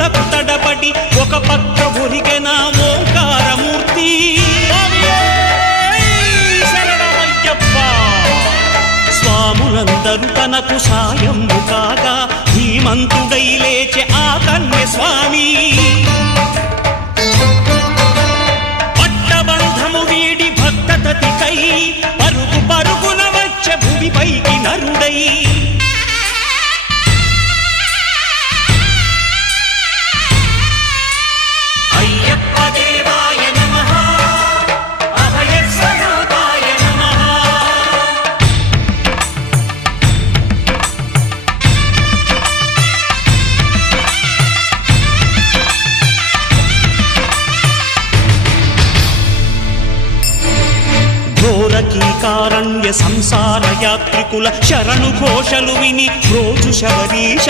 అడుగులకు తడబడి ఒక పక్క ఒరిగెన ఓంకారమూర్తి. స్వాములందరూ తనకు సాయము కాగా ధీమంతుడై లేచె ఆ కన్య స్వామి. పట్టబంధము వీడి భక్తతతికై పరుగు పరుగున వచ్చె భూమిపైకి నరుడై. ఘోరకీకారణ్య సంసార యాత్రికుల శరణు ఘోషలు విని రోజు శబరీష.